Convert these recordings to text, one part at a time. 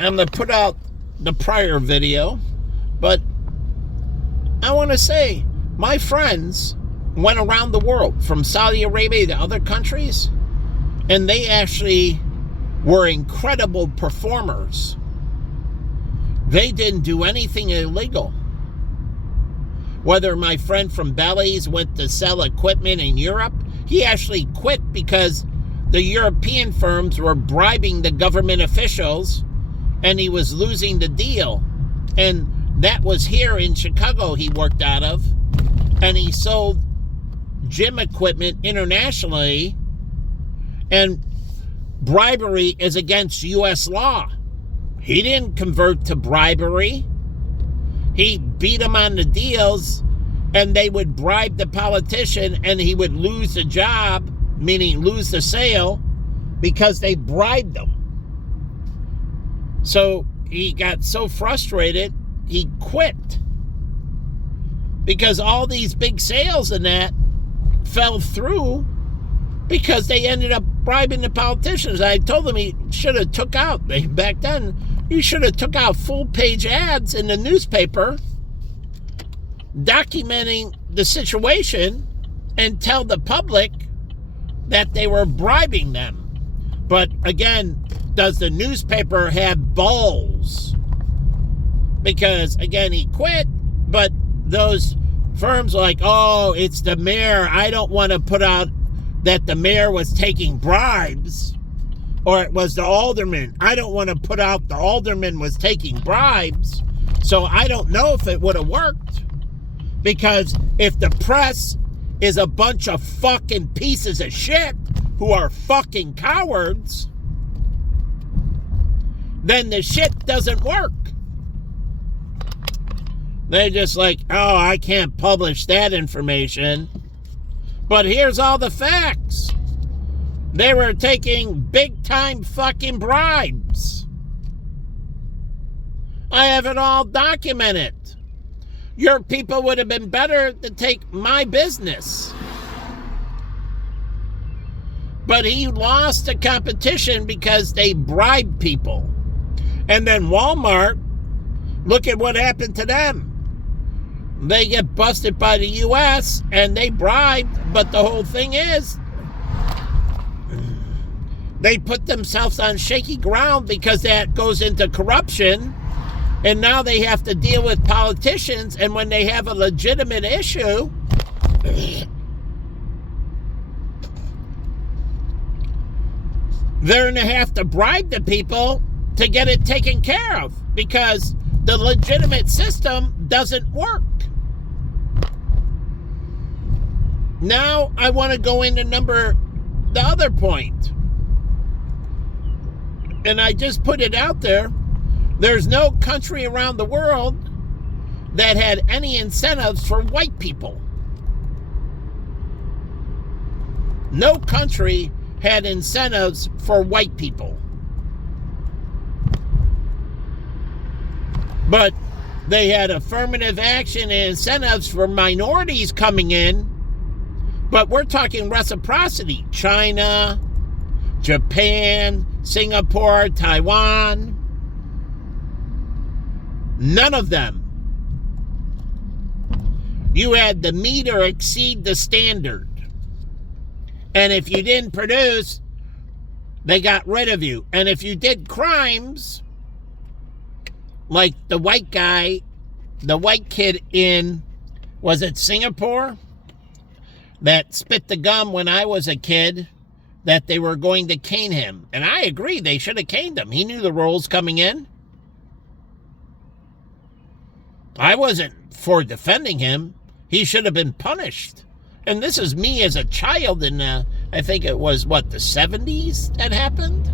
I'm going to put out the prior video, but I want to say my friends went around the world from Saudi Arabia to other countries, and they actually were incredible performers. They didn't do anything illegal. Whether my friend from Belize went to sell equipment in Europe, he actually quit because the European firms were bribing the government officials and he was losing the deal. And that was here in Chicago he worked out of. And he sold gym equipment internationally. And bribery is against U.S. law. He didn't convert to bribery. He beat them on the deals, and they would bribe the politician, and he would lose the job, meaning lose the sale, because they bribed him. So he got so frustrated, he quit. Because all these big sales and that fell through because they ended up bribing the politicians. I told him he should have took out, back then, he should have took out full-page ads in the newspaper documenting the situation and tell the public that they were bribing them. But again, does the newspaper have balls? Because again, he quit, but those firms like, oh, it's the mayor. I don't want to put out that the mayor was taking bribes, or it was the alderman. I don't want to put out the alderman was taking bribes. So I don't know if it would have worked. Because if the press is a bunch of fucking pieces of shit who are fucking cowards, then the shit doesn't work. They're just like, oh, I can't publish that information. But here's all the facts. They were taking big-time fucking bribes. I have it all documented. Your people would have been better to take my business. But he lost the competition because they bribed people. And then Walmart, look at what happened to them. They get busted by the U.S. and they bribed, but the whole thing is they put themselves on shaky ground because that goes into corruption. And now they have to deal with politicians, and when they have a legitimate issue, they're going to have to bribe the people to get it taken care of because the legitimate system doesn't work. Now I want to go into the other point. And I just put it out there. There's no country around the world that had any incentives for white people. No country had incentives for white people. But they had affirmative action and incentives for minorities coming in. But we're talking reciprocity. China, Japan, Singapore, Taiwan. None of them. You had to meet or exceed the standard. And if you didn't produce, they got rid of you. And if you did crimes, like the white guy, the white kid in, was it Singapore? That spit the gum when I was a kid, that they were going to cane him. And I agree, they should have caned him. He knew the rules coming in. I wasn't for defending him. He should have been punished. And this is me as a child in, I think it was, the 70s that happened?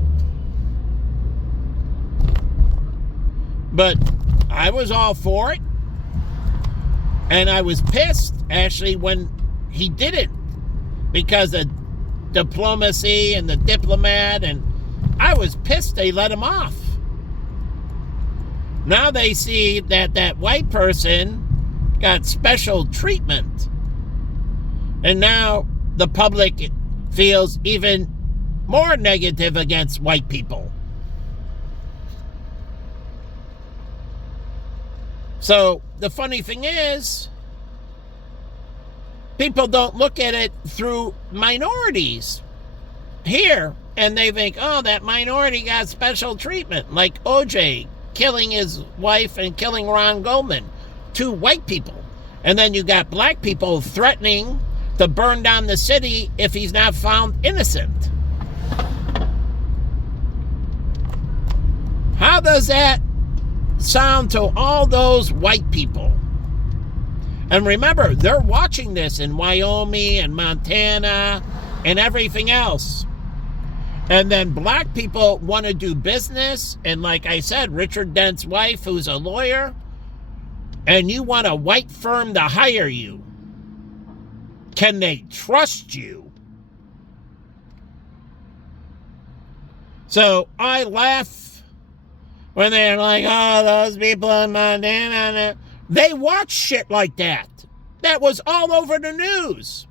But I was all for it. And I was pissed, actually, when he did it. Because of diplomacy and the diplomat. And I was pissed they let him off. Now they see that that white person got special treatment. And now the public feels even more negative against white people. So the funny thing is, people don't look at it through minorities here, and they think, oh, that minority got special treatment, like OJ killing his wife and killing Ron Goldman, two white people. And then you got black people threatening to burn down the city if he's not found innocent. How does that sound to all those white people? And remember, they're watching this in Wyoming and Montana and everything else. And then black people want to do business. And like I said, Richard Dent's wife, who's a lawyer, and you want a white firm to hire you. Can they trust you? So I laugh when they're like, oh, those people in Montana. They watch shit like that. That was all over the news.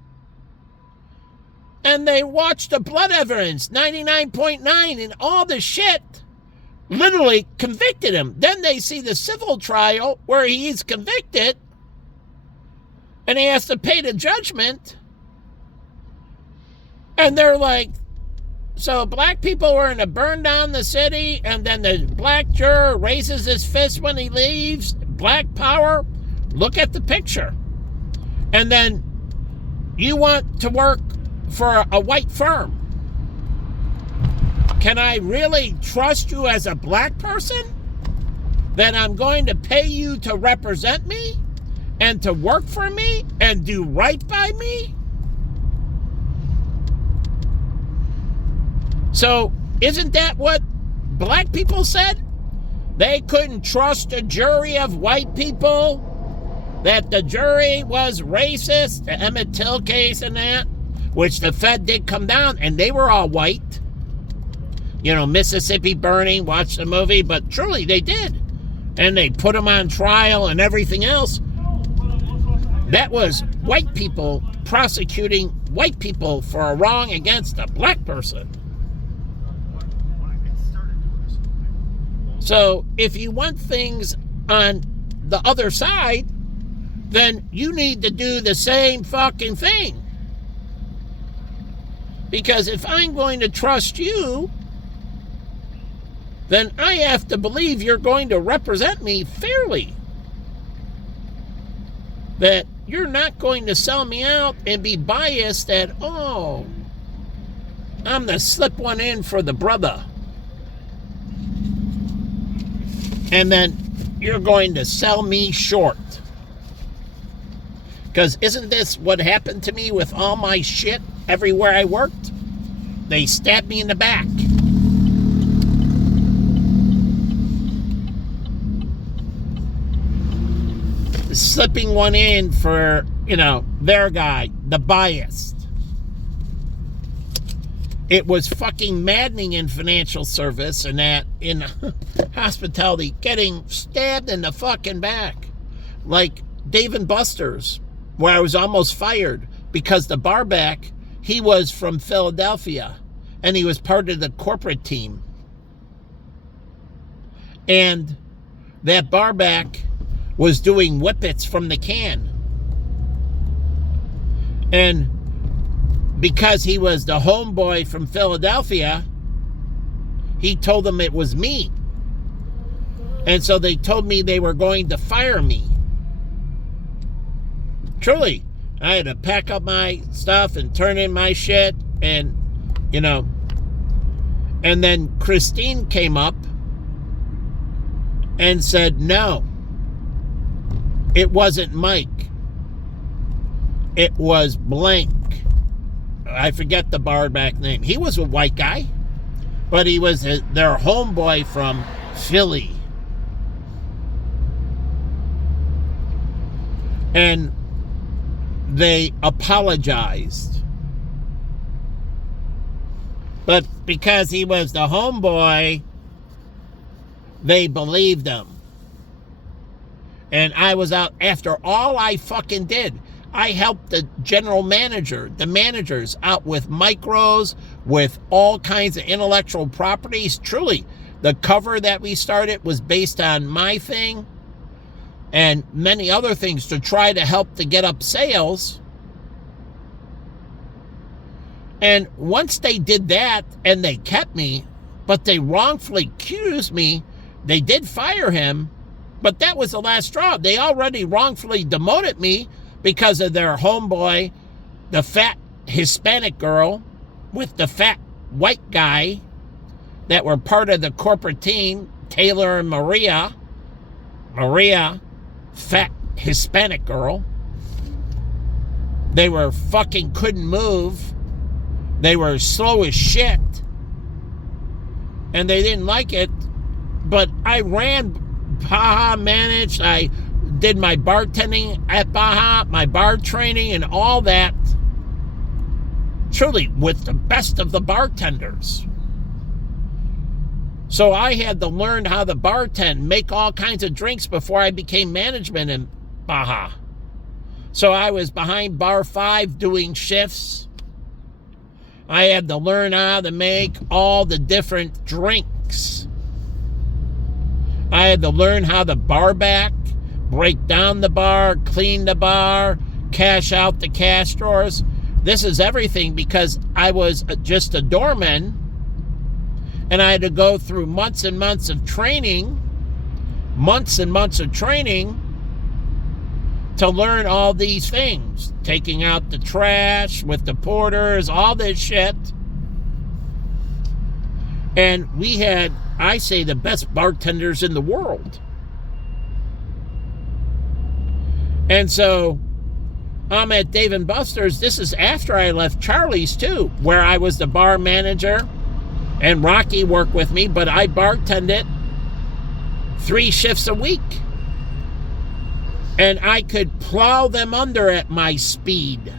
And they watched the blood evidence, 99.9, and all the shit literally convicted him. Then they see the civil trial where he's convicted and he has to pay the judgment. And they're like, so black people were going to burn down the city, and then the black juror raises his fist when he leaves. Black power. Look at the picture. And then you want to work for a white firm. Can I really trust you as a black person? That I'm going to pay you to represent me and to work for me and do right by me? So isn't that what black people said? They couldn't trust a jury of white people, that the jury was racist, the Emmett Till case and that, which the Fed did come down, and they were all white. You know, Mississippi Burning, watch the movie, but truly they did. And they put them on trial and everything else. That was white people prosecuting white people for a wrong against a black person. So if you want things on the other side, then you need to do the same fucking thing. Because if I'm going to trust you, then I have to believe you're going to represent me fairly. That you're not going to sell me out and be biased that, oh, I'm the slip one in for the brother. And then you're going to sell me short. Because isn't this what happened to me with all my shit everywhere I worked? They stabbed me in the back. Slipping one in for, their guy, the biased. It was fucking maddening in financial service and that in hospitality, getting stabbed in the fucking back. Like Dave & Buster's, where I was almost fired because the barback, he was from Philadelphia and he was part of the corporate team. And that barback was doing whippets from the can. And because he was the homeboy from Philadelphia, he told them it was me. And so they told me they were going to fire me. Truly, I had to pack up my stuff and turn in my shit and, and then Christine came up and said, no, it wasn't Mike. It was blank. I forget the barback name. He was a white guy, but he was their homeboy from Philly. And they apologized. But because he was the homeboy, they believed him. And I was out after all I fucking did. I helped the general manager, the managers out with micros, with all kinds of intellectual properties. Truly, the cover that we started was based on my thing. and many other things to try to help to get up sales. And once they did that and they kept me, but they wrongfully accused me, they did fire him, but that was the last straw. They already wrongfully demoted me because of their homeboy, the fat Hispanic girl with the fat white guy that were part of the corporate team, Taylor and Maria, fat Hispanic girl. They were fucking couldn't move. They were slow as shit. And they didn't like it. But I ran Baja, managed. I did my bartending at Baja, my bar training and all that. Truly with the best of the bartenders. So I had to learn how to bartend, make all kinds of drinks before I became management in Baja. So I was behind bar 5 doing shifts. I had to learn how to make all the different drinks. I had to learn how to bar back, break down the bar, clean the bar, cash out the cash drawers. This is everything because I was just a doorman. And I had to go through months and months of training to learn all these things. Taking out the trash with the porters, all this shit. And we had, I say, the best bartenders in the world. And so I'm at Dave & Buster's. This is after I left Charlie's too, where I was the bar manager. And Rocky worked with me, but I bartended 3 shifts a week. And I could plow them under at my speed.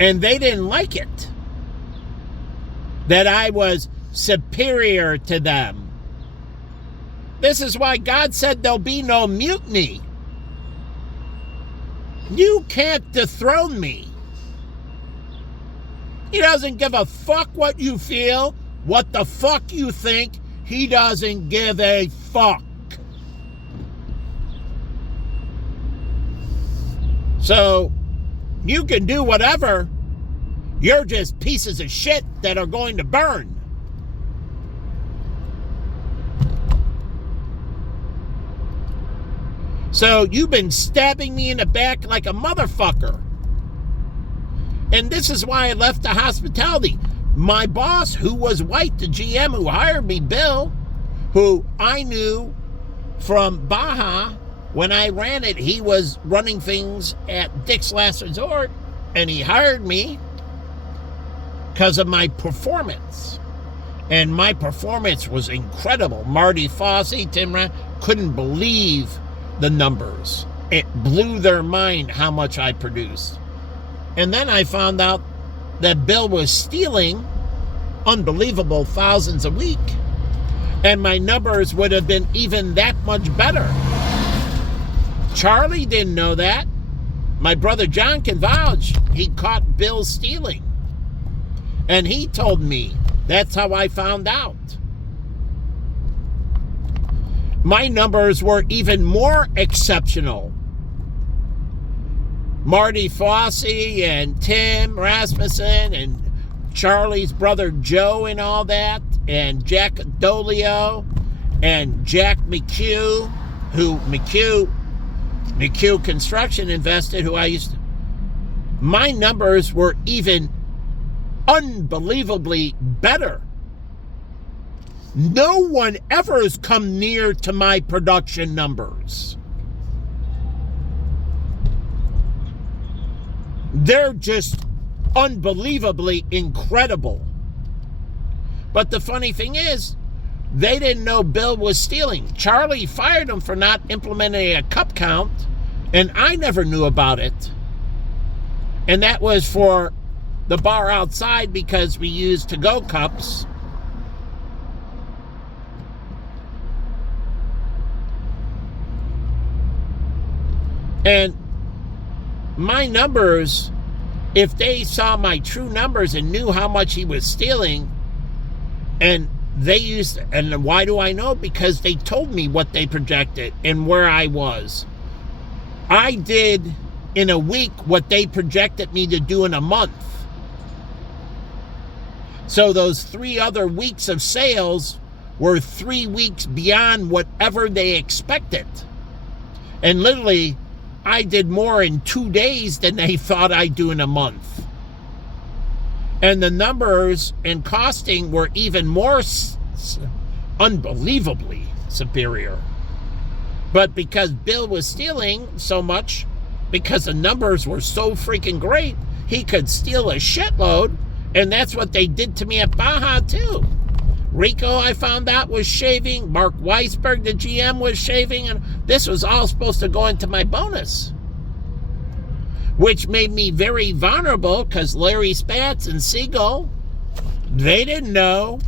And they didn't like it. That I was superior to them. This is why God said there'll be no mutiny. You can't dethrone me. He doesn't give a fuck what you feel, what the fuck you think. He doesn't give a fuck. So, you can do whatever. You're just pieces of shit that are going to burn. So, you've been stabbing me in the back like a motherfucker. And this is why I left the hospitality. My boss, who was white, the GM who hired me, Bill, who I knew from Baja when I ran it, he was running things at Dick's Last Resort, and he hired me because of my performance. And my performance was incredible. Marty Fossey, Tim Ryan, couldn't believe the numbers. It blew their mind how much I produced. And then I found out that Bill was stealing unbelievable thousands a week. And my numbers would have been even that much better. Charlie didn't know that. My brother John can vouch. He caught Bill stealing. And he told me. That's how I found out. My numbers were even more exceptional. Marty Fossey and Tim Rasmussen and Charlie's brother Joe and all that, and Jack Dolio and Jack McHugh, who McHugh Construction invested, who I used to. My numbers were even unbelievably better. No one ever has come near to my production numbers. They're just unbelievably incredible. But the funny thing is, they didn't know Bill was stealing. Charlie fired him for not implementing a cup count, and I never knew about it. And that was for the bar outside because we used to-go cups. And my numbers, if they saw my true numbers and knew how much he was stealing, and they used, and why do I know? Because they told me what they projected and where I was. I did in a week what they projected me to do in a month. So those 3 other weeks of sales were 3 weeks beyond whatever they expected. And literally, I did more in 2 days than they thought I'd do in a month. And the numbers and costing were even more unbelievably superior. But because Bill was stealing so much, because the numbers were so freaking great, he could steal a shitload, and that's what they did to me at Baja too. Rico, I found out, was shaving. Mark Weisberg, the GM, was shaving, and this was all supposed to go into my bonus, which made me very vulnerable because Larry Spatz and Siegel, they didn't know.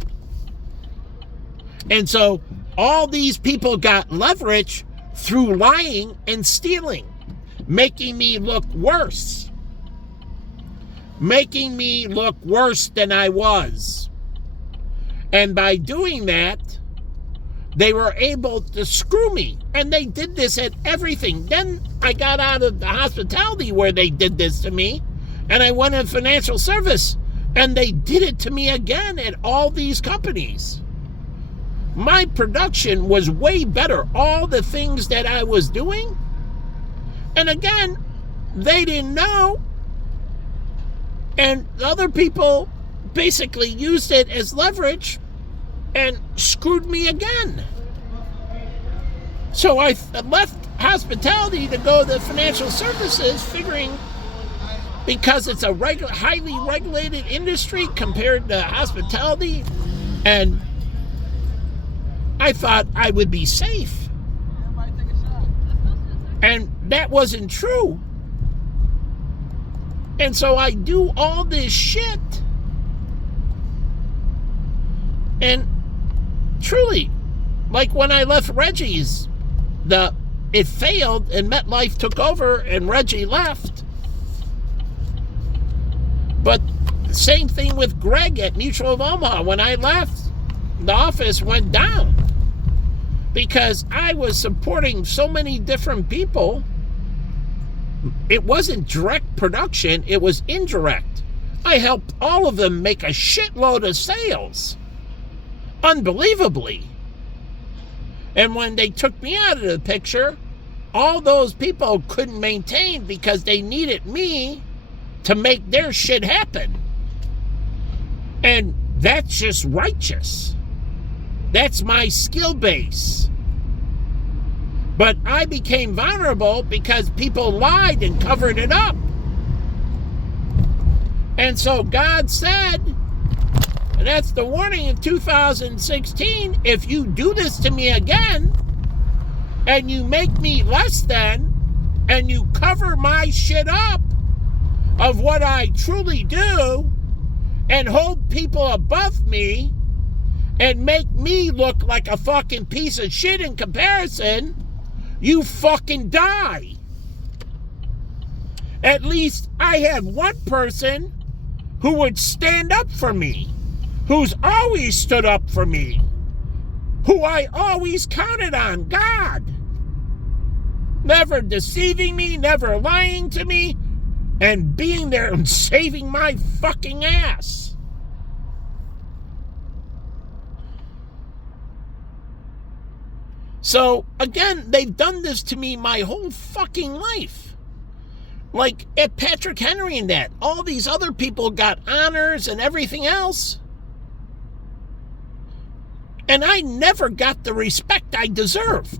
And so all these people got leverage through lying and stealing, making me look worse. Making me look worse than I was. And by doing that, they were able to screw me. And they did this at everything. Then I got out of the hospitality where they did this to me, and I went in financial service, and they did it to me again at all these companies. My production was way better. All the things that I was doing. And again, they didn't know. And other people basically used it as leverage and screwed me again. So I left hospitality to go to financial services, figuring because it's a highly regulated industry compared to hospitality, and I thought I would be safe. And that wasn't true. And so I do all this shit. And truly, like when I left Reggie's, it failed and MetLife took over and Reggie left. But same thing with Greg at Mutual of Omaha. When I left, the office went down because I was supporting so many different people. It wasn't direct production, it was indirect. I helped all of them make a shitload of sales. Unbelievably. And when they took me out of the picture, all those people couldn't maintain because they needed me to make their shit happen. And that's just righteous. That's my skill base. But I became vulnerable because people lied and covered it up. And so God said, and that's the warning in 2016, if you do this to me again, and you make me less than, and you cover my shit up of what I truly do, and hold people above me, and make me look like a fucking piece of shit in comparison, you fucking die. At least I have one person who would stand up for me, who's always stood up for me, who I always counted on, God. Never deceiving me, never lying to me, and being there and saving my fucking ass. So, again, they've done this to me my whole fucking life. Like at Patrick Henry and that, all these other people got honors and everything else. And I never got the respect I deserved.